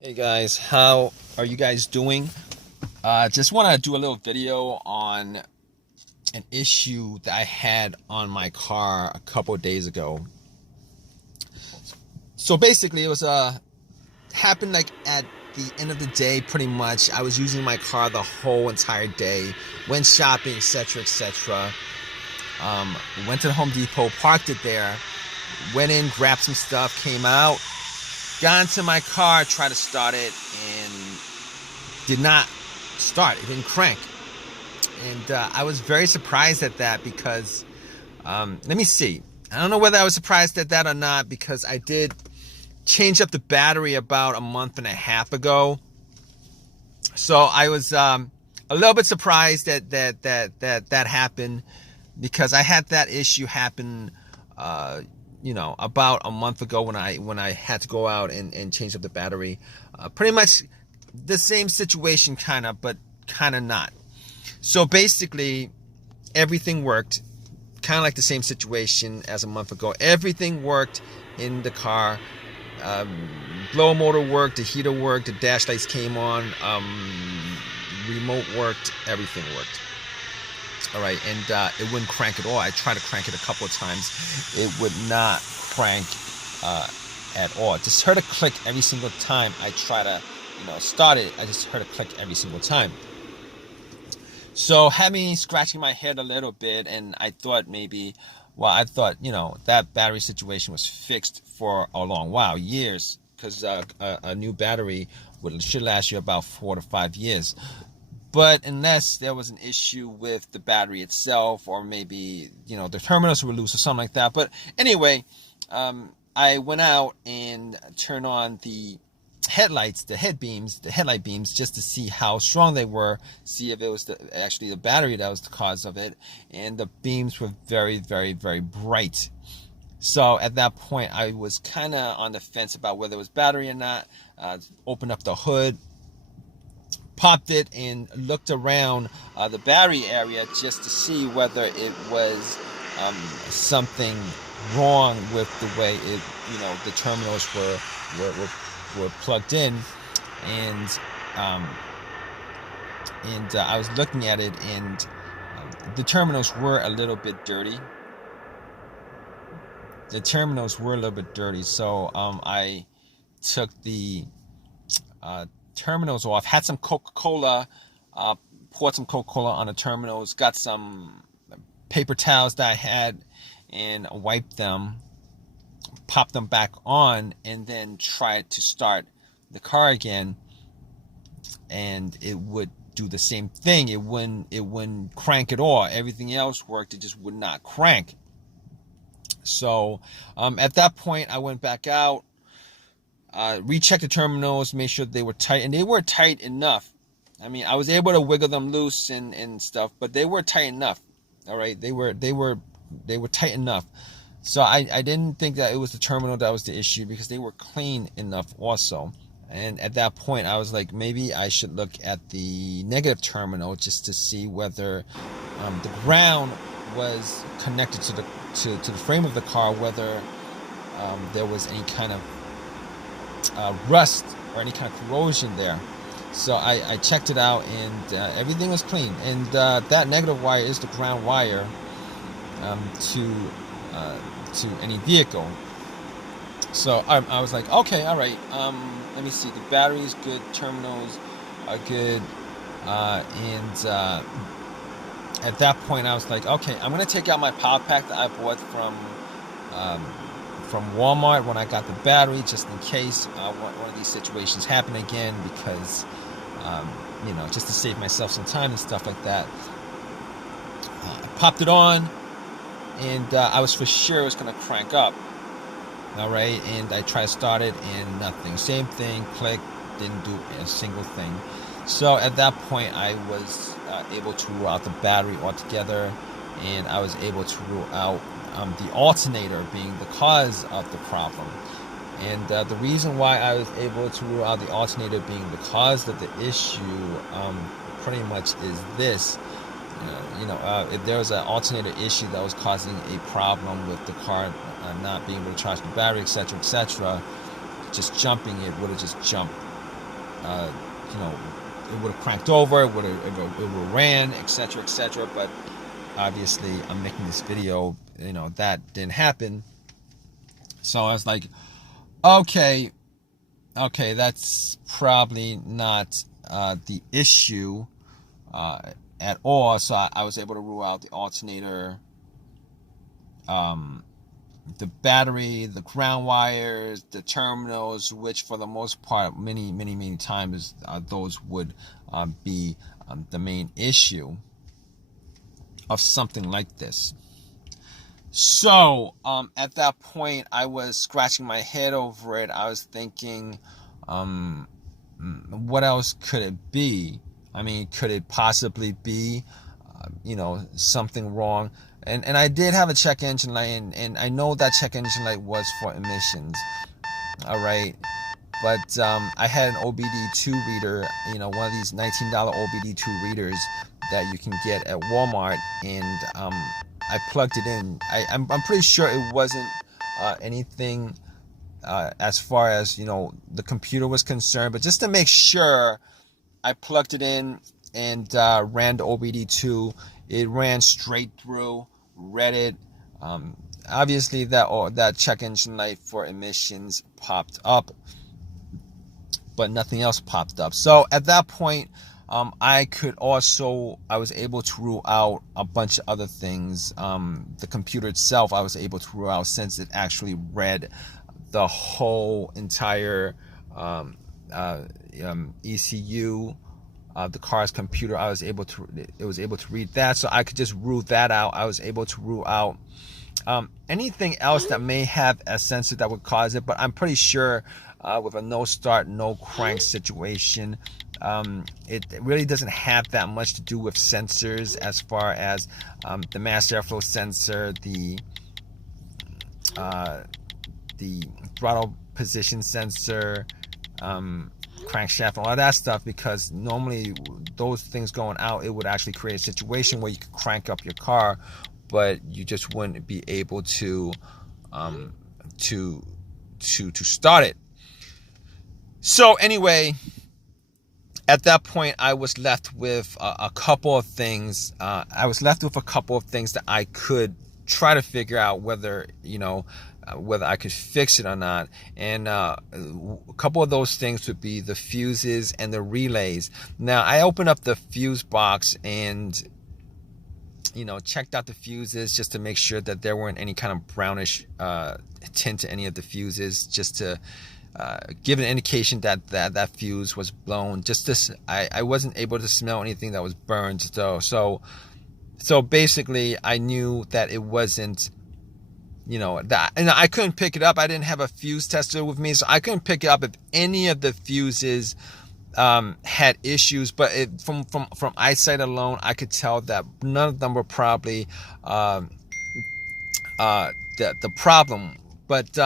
Hey guys, how are you guys doing? Just want to do a little video on an issue that I had on my car a couple of days ago. So basically, it was happened like at the end of the day. Pretty much, I was using my car the whole entire day, went shopping, etc., etc. Went to the Home Depot, parked it there, went in, grabbed some stuff, came out, got into my car, tried to start it, and did not start. It didn't crank. And I was very surprised at that because, let me see. I don't know whether I was surprised at that or not because I did change up the battery about a month and a half ago. So I was a little bit surprised that happened because I had that issue happen, about a month ago when I had to go out and change up the battery. Pretty much the same situation, kind of, but kind of not. So basically, everything worked, kind of like the same situation as a month ago. Everything worked in the car. Blower motor worked, the heater worked, the dash lights came on, remote worked, everything worked. All right, and it wouldn't crank at all. I tried to crank it a couple of times. It would not crank at all. I just heard a click every single time I try to, start it. I just heard a click every single time. So had me scratching my head a little bit, and I thought that battery situation was fixed for a long while, years, because a new battery should last you about 4 to 5 years. But unless there was an issue with the battery itself, or maybe, the terminals were loose or something like that. But anyway, I went out and turned on the headlights, the headlight beams, just to see how strong they were, see if it was actually the battery that was the cause of it. And the beams were very, very, very bright. So at that point, I was kind of on the fence about whether it was battery or not. Opened up the hood, popped it, and looked around the battery area just to see whether it was something wrong with the way it, the terminals were plugged in, and I was looking at it, and the terminals were a little bit dirty. So I took the terminals off, had some Coca-Cola, poured some Coca-Cola on the terminals, got some paper towels that I had, and wiped them, popped them back on, and then tried to start the car again, and it would do the same thing. It wouldn't crank at all. Everything else worked, it just would not crank. So at that point, I went back out, rechecked the terminals, made sure they were tight, and they were tight enough. I mean, I was able to wiggle them loose and stuff, but they were tight enough. All right, they were tight enough. So I didn't think that it was the terminal that was the issue, because they were clean enough also. And at that point, I was like, maybe I should look at the negative terminal just to see whether the ground was connected to the frame of the car, whether there was any kind of rust or any kind of corrosion there. So I checked it out, and everything was clean. And that negative wire is the ground wire to any vehicle. So I was like, okay, all right. Let me see. The battery is good. Terminals are good. And at that point, I was like, okay, I'm gonna take out my power pack that I bought from Walmart when I got the battery, just in case one of these situations happen again, because just to save myself some time and stuff like that. I popped it on, and I was for sure it was going to crank up. All right, and I tried to start it, and nothing. Same thing, click, didn't do a single thing. So at that point, I was able to rule out the battery altogether, and I was able to rule out the alternator being the cause of the problem. And the reason why I was able to rule out the alternator being the cause of the issue pretty much is this. If there was an alternator issue that was causing a problem with the car not being able to charge the battery, etc., etc., just jumping, it would have just jumped you know, it would have cranked over, it would have ran, etc., etc. But obviously, I'm making this video, that didn't happen. So I was like, okay, that's probably not the issue at all. So I was able to rule out the alternator, the battery, the ground wires, the terminals, which for the most part, many times, those would be the main issue of something like this. So at that point, I was scratching my head over it. I was thinking, what else could it be? I mean, could it possibly be, something wrong? And I did have a check engine light, and I know that check engine light was for emissions. All right. But I had an OBD2 reader, one of these $19 OBD2 readers that you can get at Walmart, and I plugged it in. I'm pretty sure it wasn't anything as far as, the computer was concerned, but just to make sure, I plugged it in and ran the OBD2. It ran straight through, read it. Obviously, that check engine light for emissions popped up, but nothing else popped up. So at that point, I was able to rule out a bunch of other things. The computer itself, I was able to rule out, since it actually read the whole entire ECU of the car's computer. It was able to read that, so I could just rule that out. I was able to rule out anything else that may have a sensor that would cause it, but I'm pretty sure with a no start, no crank situation, it really doesn't have that much to do with sensors, as far as the mass airflow sensor, the throttle position sensor, crankshaft, and all that stuff, because normally those things going out, it would actually create a situation where you could crank up your car, but you just wouldn't be able to start it. So anyway, at that point, I was left with a couple of things. That I could try to figure out whether I could fix it or not. And a couple of those things would be the fuses and the relays. Now, I opened up the fuse box and checked out the fuses, just to make sure that there weren't any kind of brownish tint to any of the fuses, just to give an indication that fuse was blown. I wasn't able to smell anything that was burned, so basically I knew that it wasn't, that, and I couldn't pick it up. I didn't have a fuse tester with me, so I couldn't pick it up if any of the fuses had issues. But from eyesight alone, I could tell that none of them were probably the problem. But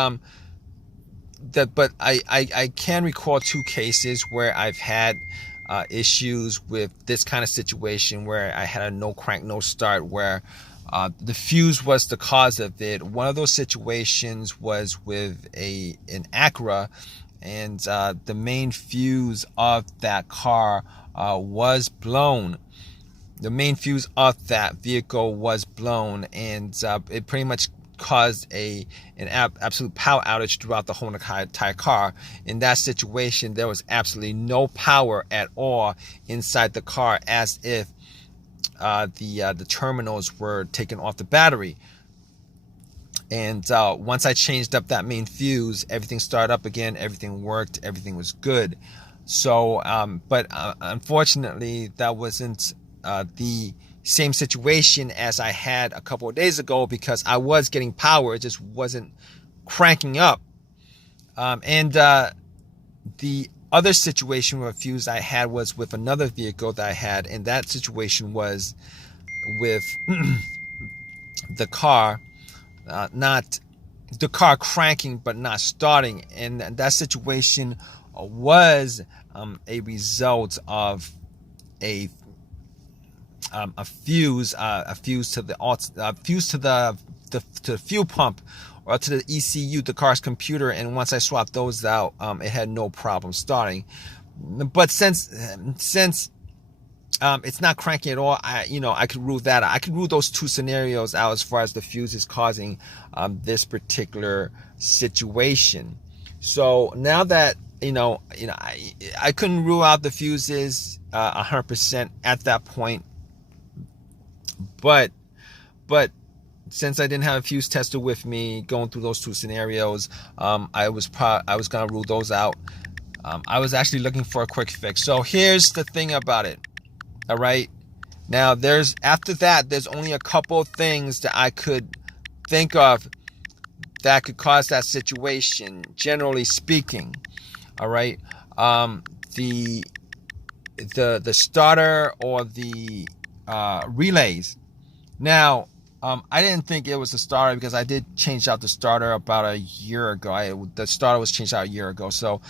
I can recall two cases where I've had issues with this kind of situation, where I had a no crank, no start, where the fuse was the cause of it. One of those situations was with an Acura, and the main fuse of that car was blown. The main fuse of that vehicle was blown, and it pretty much caused an absolute power outage throughout the whole entire car. In that situation, there was absolutely no power at all inside the car, as if the terminals were taken off the battery. And once I changed up that main fuse, everything started up again, everything worked, everything was good. So but unfortunately, that wasn't the same situation as I had a couple of days ago, because I was getting power, it just wasn't cranking up. And the other situation with a fuse I had was with another vehicle that I had, and that situation was with the car, not the car cranking but not starting, and that situation was a result of a fuse to the fuel pump, or to the ECU, the car's computer. And once I swapped those out, it had no problem starting. But since it's not cranking at all, I could rule that out. I could rule those two scenarios out as far as the fuse is causing this particular situation. So now that I couldn't rule out the fuses 100% at that point, but since I didn't have a fuse tester with me going through those two scenarios, I was gonna rule those out. I was actually looking for a quick fix. So here's the thing about it. All right. Now after that, there's only a couple of things that I could think of that could cause that situation, generally speaking. All right. The starter or the relays. Now, I didn't think it was the starter because I did change out the starter about a year ago. The starter was changed out a year ago. So,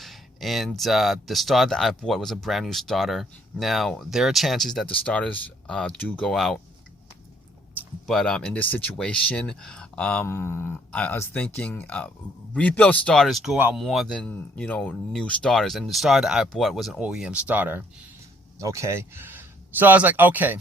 and the starter that I bought was a brand new starter. Now, there are chances that the starters do go out. But in this situation, I was thinking rebuilt starters go out more than new starters. And the starter that I bought was an OEM starter. Okay, so I was like, okay,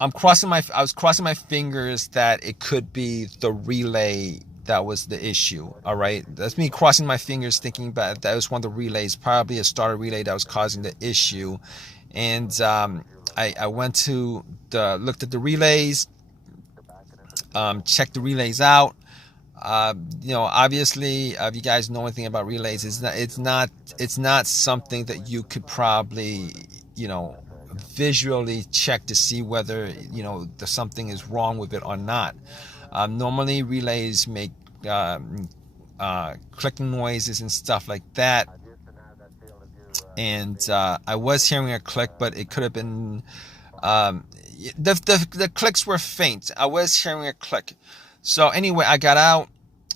I was crossing my fingers that it could be the relay that was the issue. All right, that's me crossing my fingers, thinking about that was one of the relays, probably a starter relay that was causing the issue. And I went to looked at the relays, checked the relays out. Obviously, if you guys know anything about relays, it's not something that you could probably visually check to see whether something is wrong with it or not. Normally relays make clicking noises and stuff like that, and I was hearing a click, but it could have been the clicks were faint. I was hearing a click. So anyway, I got out.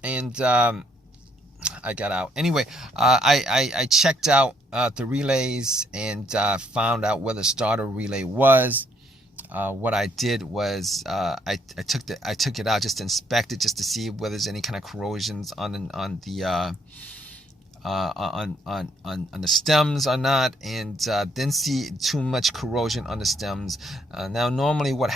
Anyway, I checked out the relays and found out where the starter relay was. What I did was I took it out just to inspect it, just to see whether there's any kind of corrosions on the stems or not, and didn't see too much corrosion on the stems. Now, normally, what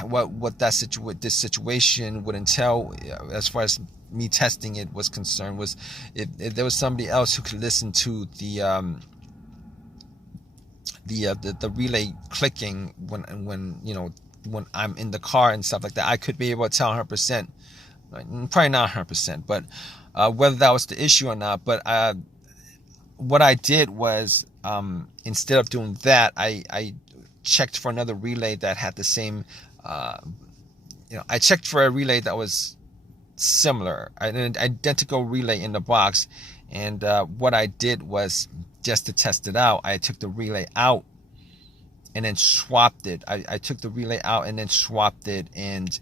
this situation would entail, as far as me testing it was concerned, was if there was somebody else who could listen to the relay clicking when I'm in the car and stuff like that, I could be able to tell 100%, probably not 100%, but whether that was the issue or not. But what I did was, instead of doing that, I checked for another relay that had the same, I checked for a relay that was similar, an identical relay in the box. And what I did was, just to test it out, I took the relay out and then swapped it. I took the relay out and then swapped it. And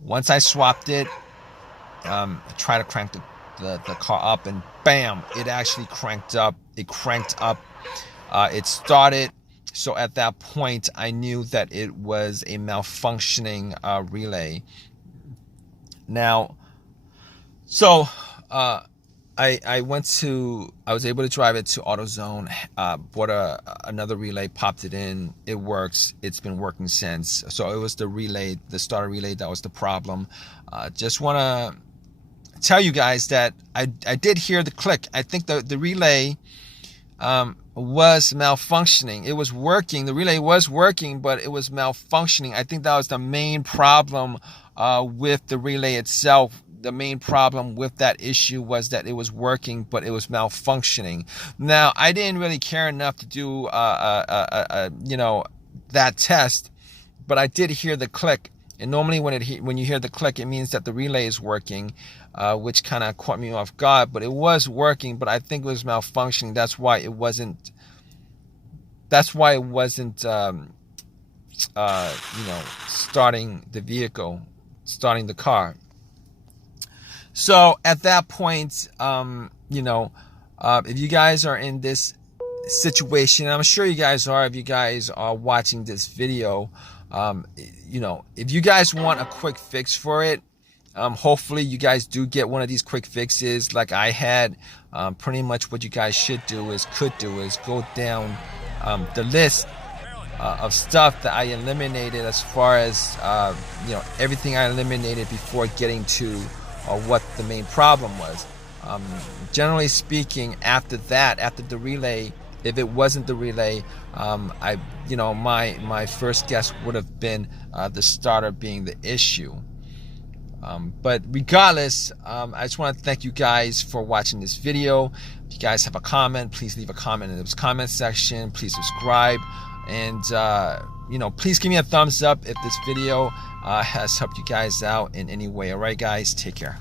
once I swapped it, I tried to crank the car up, and bam, it actually cranked up. It cranked up. It started. So at that point, I knew that it was a malfunctioning relay. Now, so I was able to drive it to AutoZone, bought another relay, popped it in. It works. It's been working since. So it was the starter relay that was the problem. Just want to tell you guys that I did hear the click. I think the relay was malfunctioning. It was working. The relay was working, but it was malfunctioning. I think that was the main problem with the relay itself. The main problem with that issue was that it was working, but it was malfunctioning. Now, I didn't really care enough to do that test, but I did hear the click. And normally when you hear the click, it means that the relay is working, which kind of caught me off guard. But it was working, but I think it was malfunctioning. That's why it wasn't starting the vehicle, starting the car. So at that point, if you guys are in this situation, I'm sure you guys are, if you guys are watching this video, if you guys want a quick fix for it, Hopefully you guys do get one of these quick fixes like I had. Pretty much what you guys could do is go down the list of stuff that I eliminated, as far as everything I eliminated before getting to what the main problem was. Generally speaking, after the relay, if it wasn't the relay, my first guess would have been the starter being the issue. But regardless, I just want to thank you guys for watching this video. If you guys have a comment, please leave a comment in the comment section. Please subscribe, and please give me a thumbs up if this video has helped you guys out in any way. All right, guys, take care.